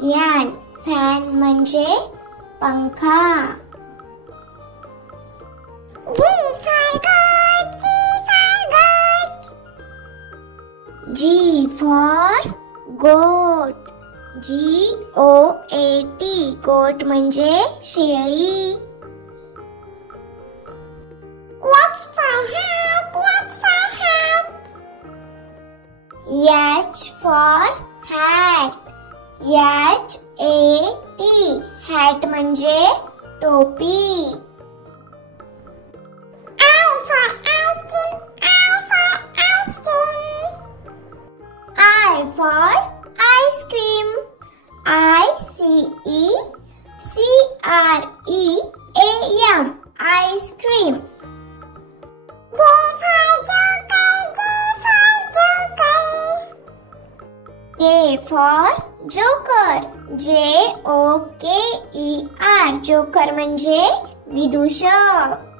Fan, fan म्हणजे पंखा. G for goat, G for goat. G for goat, GOAT, गोट म्हणजे शेळी. H for hat, H for hat. H for hat, HAT, hat म्हणजे टोपी. I for ice cream, I for ice cream. I for ice cream, ICECREAM, ice cream. J for joker, J for joker. K for joker, JOKER, joker म्हणजे विदूषक.